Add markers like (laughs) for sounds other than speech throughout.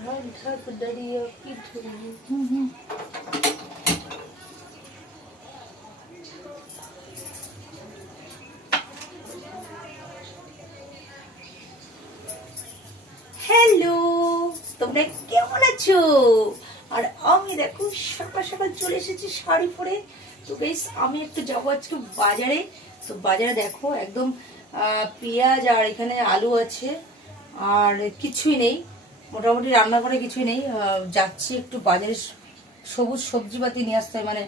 Hello তোমরা কেমন আছো? আর আমি দেখো, সকাল সকাল চলে এসেছি শাড়ি পরে। তো বেশ, আমি একটু যাব আজকে বাজারে। তো বাজারে দেখো, একদম পেঁয়াজ আর এখানে আলু আছে, আর কিছুই নেই। মোটামুটি রান্না করে কিছুই নেই যাচ্ছি একটু বাজারে সবুজ সবজিপাতি নিয়ে আসতে হয়, মানে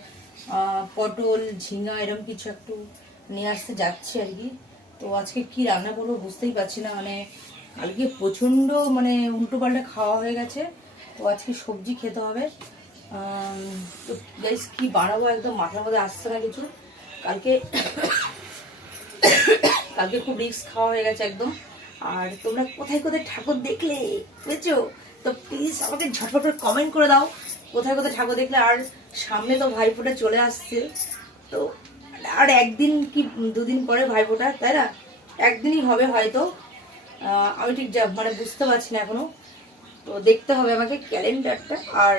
পটল ঝিঙা এরকম কিছু একটু নিয়ে আসতে যাচ্ছি আর কি। তো আজকে কি রান্না করব বুঝতেই পারছি না মানে কালকে প্রচণ্ড মানে উল্টো পাল্টা খাওয়া হয়ে গেছে তো আজকে সবজি খেতে হবে। তো গাইস কি বানাবো একদম মাথার মধ্যে আসছে না কিছু। কালকে কালকে খুব রিস্ক খাওয়া হয়ে গেছে একদম। আর তোমরা কোথায় কোথায় ঠাকুর দেখলে বুঝেছ? তো প্লিজ আমাকে ঝটপট কমেন্ট করে দাও। কোথায় কোথায় ঠাকুর দেখলে? আর সামনে তো ভাইফোঁটা চলে আসছে। তো আর একদিন কি দুদিন পরে ভাইফোঁটা, তাই না? একদিনই হবে হয়তো। আমি ঠিক মানে বুঝতে পারছি না এখনও। তো দেখতে হবে আমাকে ক্যালেন্ডারটা। আর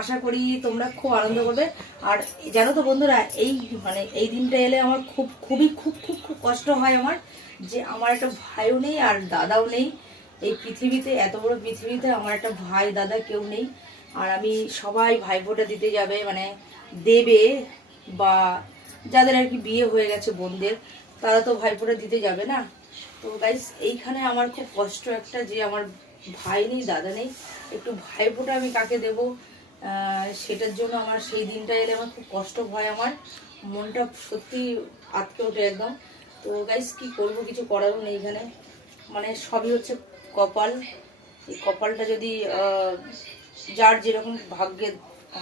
আশা করি তোমরা খুব আনন্দ করবে। আর জানো তো বন্ধুরা, এই মানে এই দিনটা এলে আমার খুব, খুবই, খুব খুব খুব কষ্ট হয় আমার যে আমার একটা ভাইও নেই আর দাদাও নেই। এই পৃথিবীতে, এত বড় পৃথিবীতে আমার একটা ভাই, দাদা কেউ নেই। আর আমি সবাই ভাইফোঁটা দিতে যাবে মানে দেবে বা যাদের আর কি বিয়ে হয়ে গেছে বোনদের, তারা তো ভাইফোঁটা দিতে যাবে না? তো গাইস এইখানে আমার খুব কষ্ট একটা যে আমার ভাই নেই, দাদা নেই। একটু ভাইফোঁটা আমি কাকে দেব? সেটার জন্য আমার সেই দিনটা এলে আমার খুব কষ্ট হয় আমার। মনটা সত্যি আটকে ওঠে একদম। তো গাইস কি করব? কিছু করারও নেই এখানে। মানে সবই হচ্ছে কপাল। এই কপালটা যদি যার যেরকম ভাগ্যে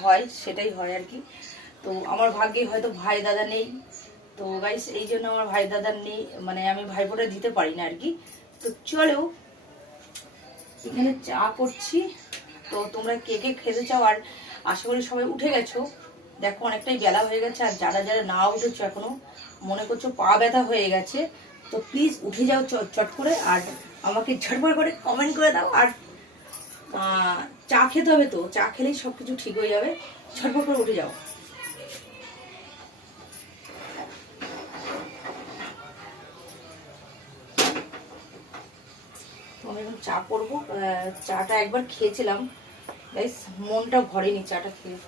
হয়, সেটাই হয় আর কি। তো আমার ভাগ্যে হয়তো ভাই দাদা নেই। তো গাইস এই জন্য আমার ভাই দাদার নেই। মানে আমি ভাইফোঁটা দিতে পারি না আর কি। তো চলো এখানে চা করছি। তো তোমরা কে কে খেতে চাও? আর আশা করি সবাই উঠে গেছো। দেখো, অনেকটাই বেলা হয়ে গেছে, আর যারা যারা না উঠেছো এখনও, মনে করছ পা ব্যথা হয়ে গেছে, তো প্লিজ উঠে যাও চট করে, আর আমাকে ঝটপট করে কমেন্ট করে দাও, আর চা খেতে হবে তো। চা খেলেই সব কিছু ঠিক হয়ে যাবে। ঝটপট করে উঠে যাও। আমি এখন চা করব। চাটা একবার খেয়েছিলাম। গাইস মনটা ভরেনি চাটা খেয়ে।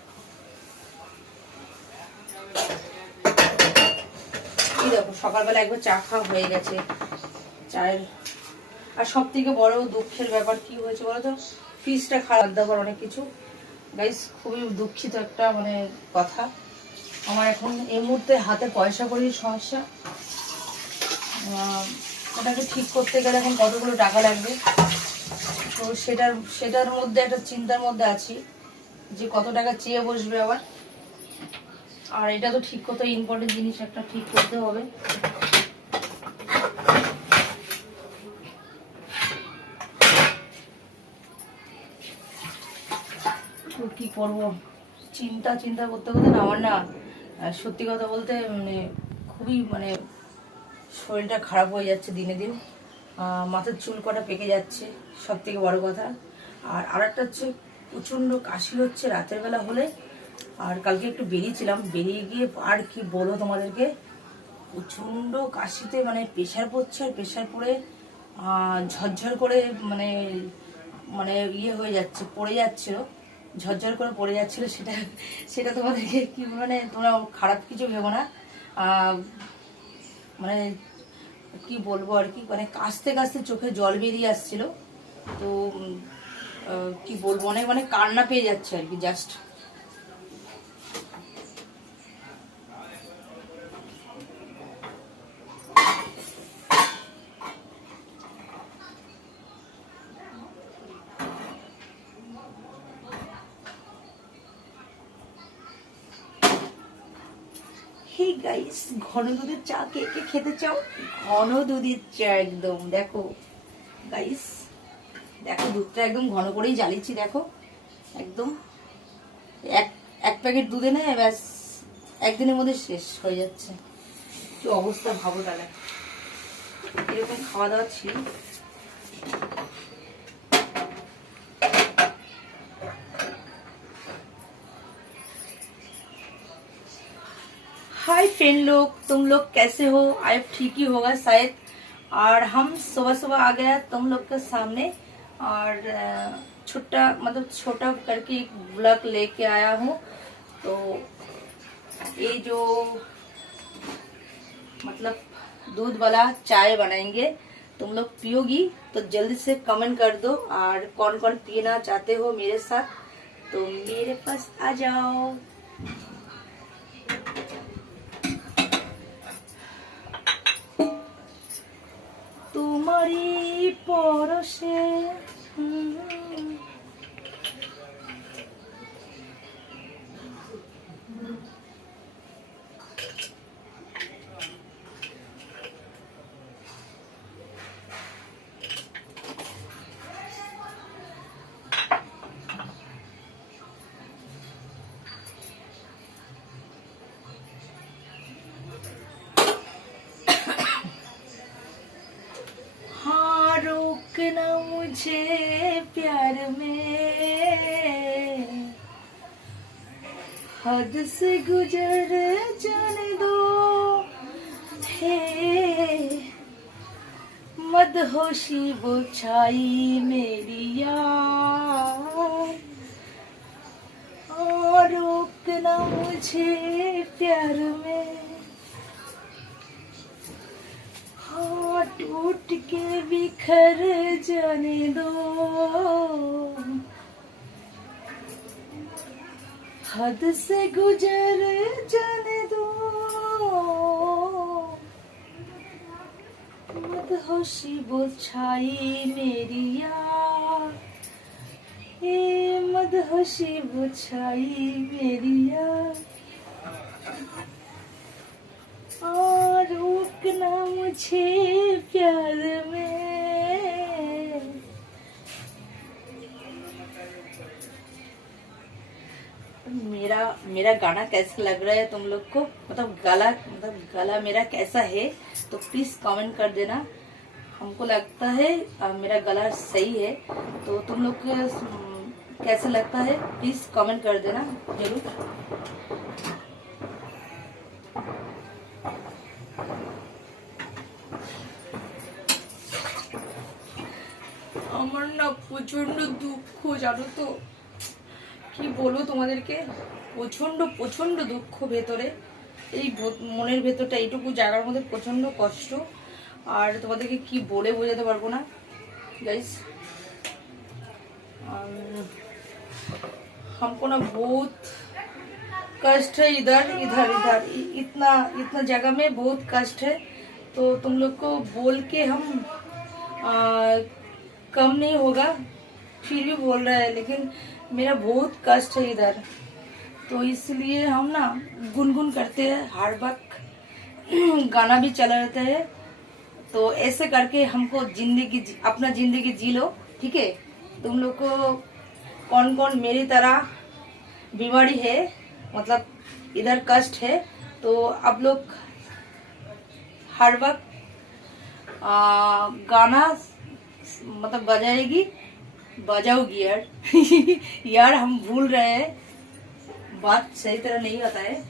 এই দেখো, সকালবেলা একবার চা খাওয়া হয়ে গেছে। চায়ের আর সব থেকে বড় দুঃখের ব্যাপার কি হয়েছে বলো তো? ফ্রিজটা খারাপ। দেওয়ার অনেক কিছু। গাইস খুবই দুঃখিত একটা মানে কথা। আমার এখন এই মুহূর্তে হাতে পয়সা করির সমস্যা। ওটাকে ঠিক করতে গেলে এখন কতগুলো টাকা লাগবে? তো সেটার সেটার মধ্যে, একটা চিন্তার মধ্যে আছি যে কত টাকা চেয়ে বসবে আবার। আর এটা তো ঠিক করতে ইম্পর্টেন্ট জিনিস একটা ঠিক করতে হবে। তো কি করব? চিন্তা চিন্তা করতে করতে না, আমার না সত্যি কথা বলতে মানে খুবই মানে শরীরটা খারাপ হয়ে যাচ্ছে দিনে দিন। মাথার চুল কটা পেকে যাচ্ছে, সব থেকে বড় কথা। আর আরেকটা হচ্ছে, প্রচণ্ড কাশি হচ্ছে রাতের বেলা হলে। আর কালকে একটু বেরিয়েছিলাম, বেরিয়ে গিয়ে আর কি বলো তোমাদেরকে? প্রচণ্ড কাশিতে মানে প্রেশার পড়ছে আর প্রেশার পড়ে ঝরঝর করে মানে মানে ইয়ে হয়ে যাচ্ছে, পড়ে যাচ্ছিল। ঝরঝর করে পড়ে যাচ্ছিল, সেটা সেটা তোমাদেরকে কি মানে তোমরা খারাপ কিছু ভেবো না। মানে কি বলব আর কি মানে কাশতে কাশতে চোখে জল বেরিয়ে আসছিল। তো কি বলব, অনেক মানে কান্না পেয়ে যাচ্ছে আর কি জাস্ট হে গাইস ঘন দুধের চা কে কে খেতে চাও? ঘন দুধের চা একদম, দেখো। গাইস দেখো, দুধটা একদম ঘন করেই জ্বালিয়েছি, দেখো। একদম। এক এক প্যাকেট দুধে নেয় ব্যাস, একদিনের মধ্যে শেষ হয়ে যাচ্ছে। কি অবস্থা ভাবো তাহলে। এরকম খাওয়া দাওয়া ছিল। हाय फ्रेंड लोग. तुम लोग कैसे हो? आई ठीक ही होगा शायद. और हम सुबह सुबह आ गया तुम लोग के सामने. और छोटा मतलब छोटा करके एक ब्लॉग लेके आया हूँ. तो ये जो मतलब दूध वाला चाय बनाएँगे, तुम लोग पियोगी तो जल्दी से कमेंट कर दो. और कौन कौन पीना चाहते हो मेरे साथ तो मेरे पास आ जाओ. मुझे प्यार में। हद से गुजर जाने दो हे मदहोशी बुछाई मेरी यार रोकना मुझे प्यार में। हाँ टूट के बिखर जाने दो। हद से गुजर जाने दो। मत मदहोशी बुछाई मेरी यार ये मदहोशी बुछाई मेरी यार और रोकना मुझे प्यार में। मेरा मेरा गाना कैसा लग रहा है तुम लोग को मतलब गला मतलब गला मेरा कैसा है तो प्लीज कमेंट कर देना हमको लगता है अ, मेरा गला सही है तो तुम लोग को अम, कैसा लगता है प्लीज कमेंट कर देना जरूर আমার না প্রচন্ড দুঃখ জানো তো কি বলবো তোমাদেরকে প্রচন্ড প্রচন্ড দুঃখ ভেতরে এই ভ- মনের ভেতরটা এইটুকু জায়গার মধ্যে প্রচন্ড কষ্ট আর তোমাদেরকে কি বলে বোঝাতে পারবো না গাইস हमको ना बहुत कष्ट है इधर इधर इधर इ- इतना इतना जगह में बहुत कष्ट है तो तुम लोग को बोल के हम आ, कम नहीं होगा फिर भी बोल रहा है लेकिन मेरा बहुत कष्ट है इधर। तो इसलिए हम ना गुनगुन करते हैं, हर वक्त (clears throat) गाना भी चला रहता है। तो ऐसे करके हमको ज़िंदगी अपना ज़िंदगी जी लो, ठीक है? तुम लोग को कौन कौन मेरी तरह बीमारी है मतलब इधर कष्ट है तो आप लोग हर वक्त गाना मतलब बजाएगी। बजाओगी यार। (laughs) यार हम भूल रहे हैं। बात सही तरह नहीं बताए।